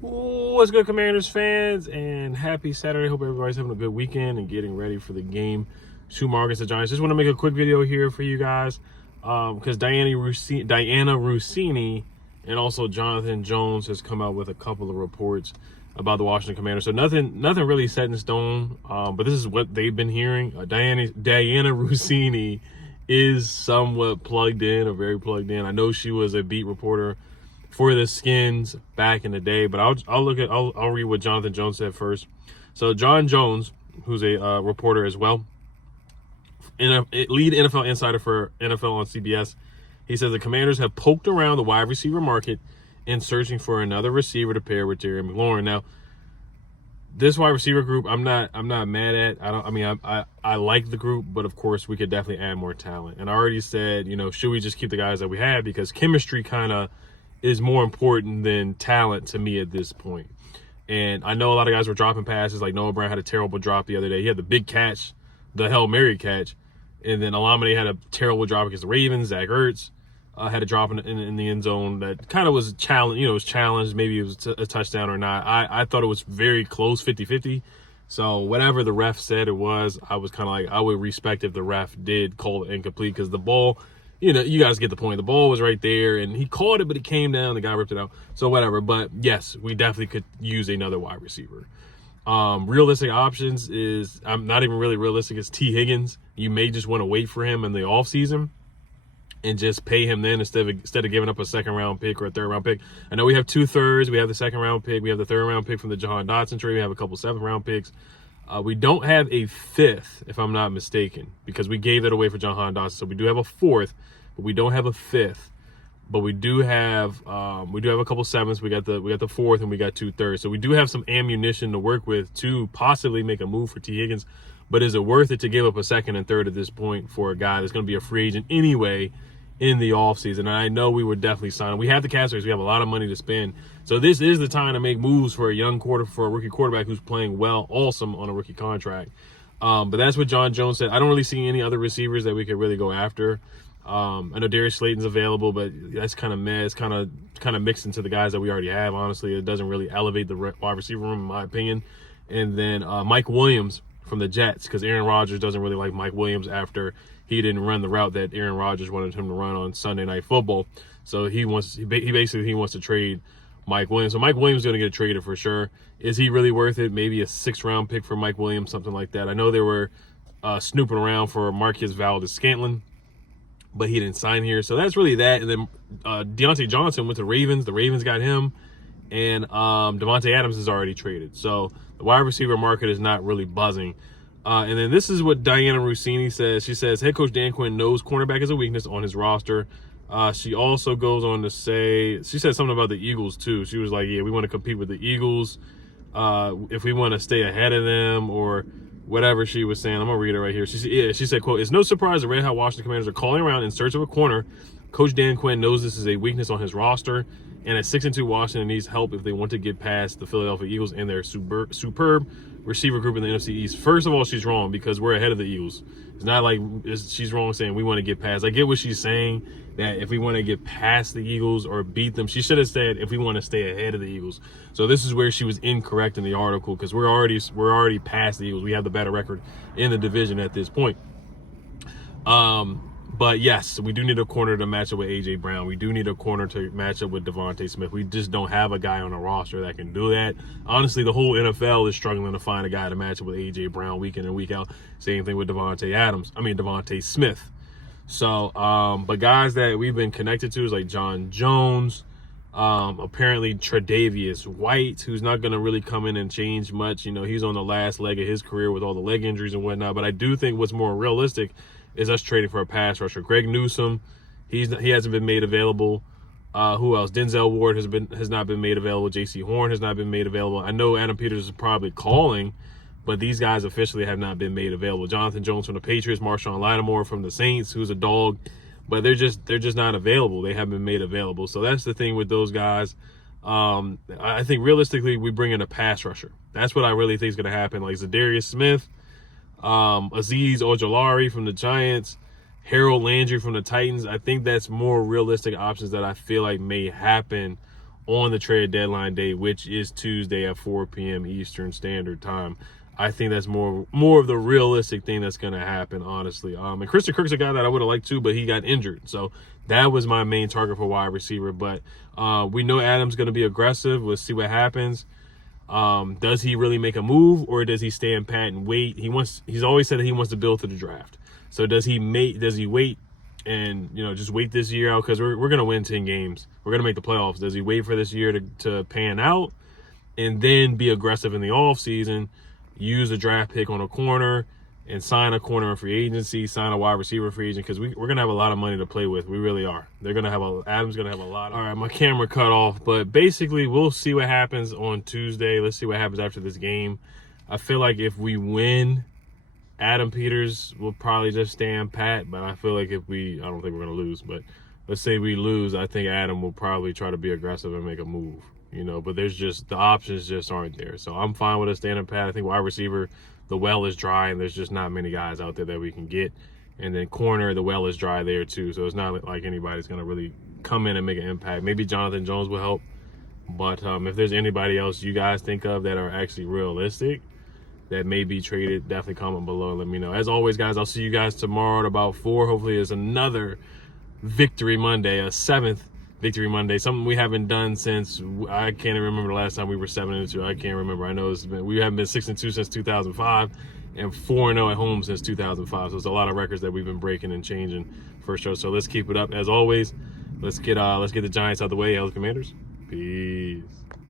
What's good, Commanders fans, and happy Saturday. Hope everybody's having a good weekend and getting ready for the game tomorrow against the Giants. Just want to make a quick video here for you guys because Diana Russinni and also Jonathan Jones has come out with a couple of reports about the Washington Commanders. So nothing really set in stone, but this is what they've been hearing. Diana Russinni is somewhat plugged in, or very plugged in. I know she was a beat reporter for the Skins back in the day, but I'll read what Jonathan Jones said first. So John Jones, who's a reporter as well, lead NFL insider for NFL on CBS, he says the Commanders have poked around the wide receiver market in searching for another receiver to pair with Jerry McLaurin. Now, this wide receiver group, I'm not mad at. I like the group, but of course we could definitely add more talent. And I already said, should we just keep the guys that we have, because chemistry kind of is more important than talent to me at this point. And I know a lot of guys were dropping passes. Like Noah Brown had a terrible drop the other day. He had the big catch, the Hail Mary catch. And then Alameda had a terrible drop against the Ravens. Zach Ertz had a drop in the end zone that kind of was challenged. It was challenged. Maybe it was a touchdown or not. I thought it was very close, 50-50. So whatever the ref said it was, I was kind of like, I would respect if the ref did call it incomplete, because the ball, you guys get the point. The ball was right there, and he caught it, but it came down. The guy ripped it out. So whatever. But yes, we definitely could use another wide receiver. Realistic options is, I'm not even really realistic, is T. Higgins. You may just want to wait for him in the offseason and just pay him then instead of giving up a second-round pick or a third-round pick. I know we have 2/3. We have the second-round pick. We have the third-round pick from the Jahan Dotson trade. We have a couple seventh-round picks. We don't have a fifth, if I'm not mistaken, because we gave that away for Jahan Dotson. So we do have a fourth, but we don't have a fifth. But we do have a couple sevenths. We got the fourth, and we got 2/3. So we do have some ammunition to work with to possibly make a move for T. Higgins. But is it worth it to give up a second and third at this point for a guy that's going to be a free agent anyway in the offseason? And I know we would definitely sign him. We have the cap space. We have a lot of money to spend. So this is the time to make moves for a rookie quarterback who's playing well, awesome on a rookie contract. But that's what John Jones said. I don't really see any other receivers that we could really go after. I know Darius Slayton's available, but that's kind of meh. It's kind of mixed into the guys that we already have. Honestly, it doesn't really elevate the wide receiver room, in my opinion. And then Mike Williams from the Jets, because Aaron Rodgers doesn't really like Mike Williams after he didn't run the route that Aaron Rodgers wanted him to run on Sunday Night Football. So he wants to trade Mike Williams. So Mike Williams is going to get traded for sure. Is he really worth it? Maybe a 6th-round pick for Mike Williams, something like that. I know they were snooping around for Marquez Valdes-Scantling, but he didn't sign here. So that's really that. And then Deontay Johnson went to the Ravens. The Ravens got him. And Davante Adams is already traded. So the wide receiver market is not really buzzing. And then this is what Diana Russinni says. She says, head coach Dan Quinn knows cornerback is a weakness on his roster. She also goes on to say, she said something about the Eagles too. She was like, yeah, we want to compete with the Eagles. If we want to stay ahead of them, or whatever she was saying. I'm going to read it right here. She said, quote, it's no surprise the Red Hot Washington Commanders are calling around in search of a corner. Coach Dan Quinn knows this is a weakness on his roster. And at 6-2, Washington needs help if they want to get past the Philadelphia Eagles and their superb receiver group in the NFC East. First of all, she's wrong, because we're ahead of the Eagles. It's not like she's wrong saying we want to get past. I get what she's saying, that if we want to get past the Eagles or beat them, she should have said if we want to stay ahead of the Eagles. So this is where she was incorrect in the article, because we're already past the Eagles. We have the better record in the division at this point. But yes, we do need a corner to match up with A.J. Brown. We do need a corner to match up with Devontae Smith. We just don't have a guy on the roster that can do that. Honestly, the whole NFL is struggling to find a guy to match up with A.J. Brown week in and week out. Same thing with Devontae Smith. So, but guys that we've been connected to is like John Jones, apparently Tre'Davious White, who's not going to really come in and change much. He's on the last leg of his career with all the leg injuries and whatnot. But I do think what's more realistic is us trading for a pass rusher. Greg Newsome, he hasn't been made available. Who else? Denzel Ward has not been made available. J.C. Horn has not been made available. I know Adam Peters is probably calling, but these guys officially have not been made available. Jonathan Jones from the Patriots, Marshawn Lattimore from the Saints, who's a dog, but they're just not available. They haven't been made available. So that's the thing with those guys. I think realistically we bring in a pass rusher. That's what I really think is going to happen. Like Zadarius Smith, Azeez Ojulari from the Giants, Harold Landry from the Titans. I think that's more realistic options that I feel like may happen on the trade deadline date, which is Tuesday at 4 p.m. Eastern Standard Time. I think that's more of the realistic thing that's going to happen, honestly. And Christian Kirk's a guy that I would have liked to, but he got injured. So that was my main target for wide receiver. But we know Adams going to be aggressive. Let's see what happens. Does he really make a move, or does he stand pat and wait? He's always said that he wants to build to the draft. So does he wait and, just wait this year out? Because we're going to win 10 games. We're going to make the playoffs. Does he wait for this year to pan out and then be aggressive in the offseason? Use a draft pick on a corner and sign a corner in free agency, sign a wide receiver free agent, because we're going to have a lot of money to play with. We really are. Adam's going to have a lot. All right, my camera cut off, but basically we'll see what happens on Tuesday. Let's see what happens after this game. I feel like if we win, Adam Peters will probably just stand pat, but I feel like I don't think we're going to lose, but let's say we lose, I think Adam will probably try to be aggressive and make a move. But there's just, the options just aren't there. So I'm fine with a standing pat. I think wide receiver, the well is dry, and there's just not many guys out there that we can get. And then corner, the well is dry there too. So it's not like anybody's going to really come in and make an impact. Maybe Jonathan Jones will help. But if there's anybody else you guys think of that are actually realistic that may be traded, definitely comment below and let me know. As always, guys, I'll see you guys tomorrow at about 4. Hopefully it's another Victory Monday, a 7th Victory Monday, something we haven't done since, I can't even remember the last time we were 7-2. I can't remember. I know we haven't been 6-2 since 2005 and 4-0 at home since 2005. So it's a lot of records that we've been breaking and changing for sure. So let's keep it up. As always, let's get the Giants out of the way. Hail the Commanders. Peace.